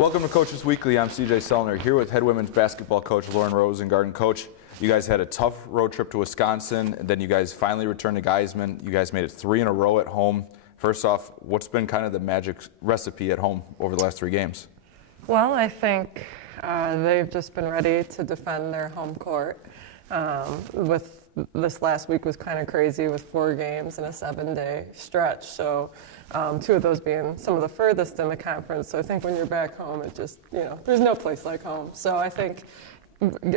Welcome to Coaches Weekly. I'm CJ Sellner here with head women's basketball coach Lauren Rosengarden. Coach, you guys had a tough road trip to Wisconsin, and then you guys finally returned to Geisman. You guys made it 3 in a row at home. First off, what's been kind of the magic recipe at home over the last 3 games? Well, I think they've just been ready to defend their home court. With this last week was kind of crazy with 4 games in a 7-day stretch. So 2 of those being some of the furthest in the conference. So I think when you're back home, it just, there's no place like home. So I think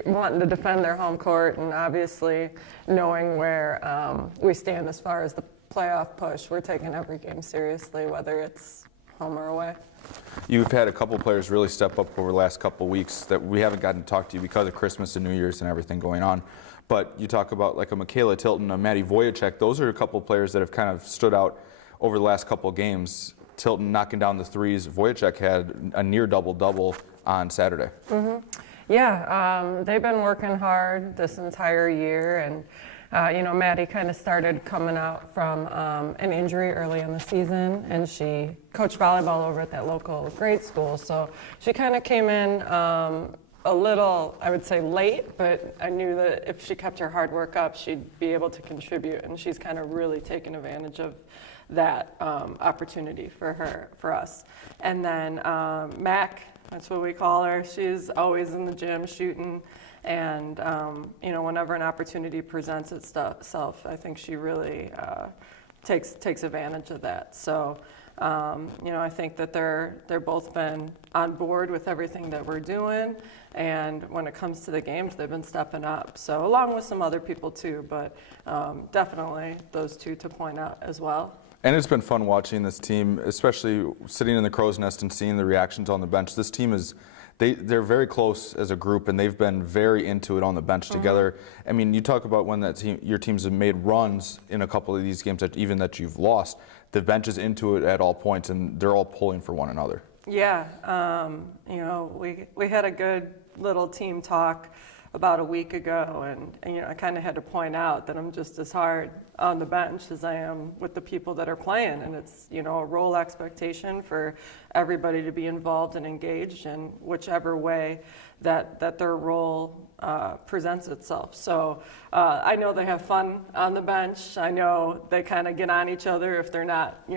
wanting to defend their home court and obviously knowing where we stand as far as the playoff push, we're taking every game seriously, whether it's home or away. You've had a couple players really step up over the last couple weeks that we haven't gotten to talk to you because of Christmas and New Year's and everything going on. But you talk about like a Michaela Tilton, a Maddie Voyacek. Those are a couple players that have kind of stood out over the last couple games. Tilton knocking down the threes. Voyacek had a near double-double on Saturday. Mm-hmm. Yeah, they've been working hard this entire year, and Maddie kind of started coming out from an injury early in the season, and she coached volleyball over at that local grade school. So she kind of came in a little, I would say, late, but I knew that if she kept her hard work up, she'd be able to contribute, and she's kind of really taken advantage of that opportunity for us. And then Mac, that's what we call her. She's always in the gym shooting, and whenever an opportunity presents itself, I think she really takes advantage of that. So I think that they're both been on board with everything that we're doing, and when it comes to the games, they've been stepping up. So along with some other people too, but definitely those 2 to point out as well. And it's been fun watching this team, especially sitting in the crow's nest and seeing the reactions on the bench. This team is, they're very close as a group, and they've been very into it on the bench together. I mean, you talk about when your teams have made runs in a couple of these games that you've lost. The bench is into it at all points, and they're all pulling for one another. Yeah, we had a good little team talk about a week ago, and I kind of had to point out that I'm just as hard on the bench as I am with the people that are playing, and it's a role expectation for everybody to be involved and engaged in whichever way that their role presents itself. So I know they have fun on the bench. I know they kind of get on each other if they're not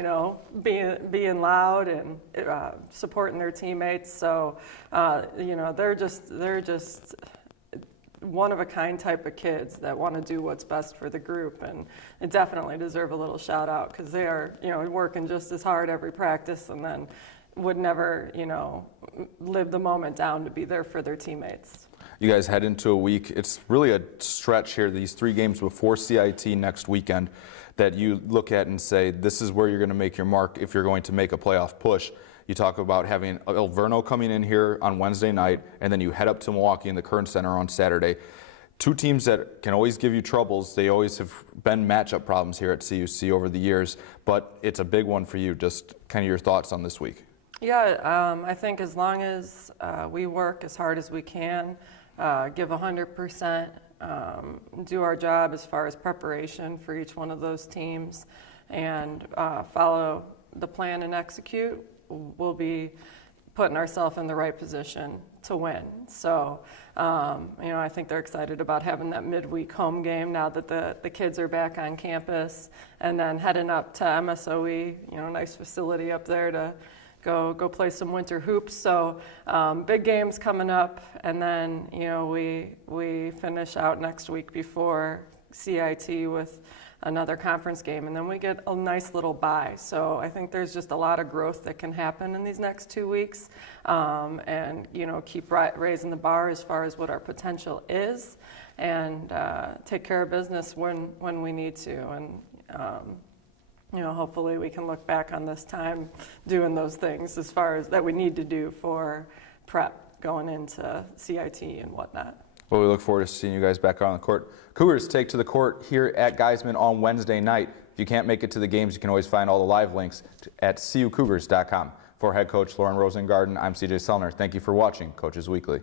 being loud and supporting their teammates. So they're just one-of-a-kind type of kids that want to do what's best for the group, and they definitely deserve a little shout-out because they are, working just as hard every practice, and then would never, live the moment down to be there for their teammates. You guys head into a week. It's really a stretch here, these 3 games before CIT next weekend, that you look at and say, this is where you're going to make your mark if you're going to make a playoff push. You talk about having El Verno coming in here on Wednesday night, and then you head up to Milwaukee in the Kern Center on Saturday. 2 teams that can always give you troubles. They always have been matchup problems here at CUC over the years, but it's a big one for you. Just kind of your thoughts on this week. Yeah, I think as long as we work as hard as we can, give 100%, do our job as far as preparation for each one of those teams, and follow the plan and execute, we'll be putting ourselves in the right position to win. So, I think they're excited about having that midweek home game now that the kids are back on campus, and then heading up to MSOE, nice facility up there to go play some winter hoops. So big games coming up, and then we finish out next week before CIT with another conference game, and then we get a nice little bye. So I think there's just a lot of growth that can happen in these next 2 weeks, and keep raising the bar as far as what our potential is, and take care of business when we need to, and hopefully we can look back on this time doing those things as far as that we need to do for prep going into CIT and whatnot. Well, we look forward to seeing you guys back on the court. Cougars take to the court here at Geisman on Wednesday night. If you can't make it to the games, you can always find all the live links at cucougars.com. For head coach Lauren Rosengarden, I'm CJ Sellner. Thank you for watching Coaches Weekly.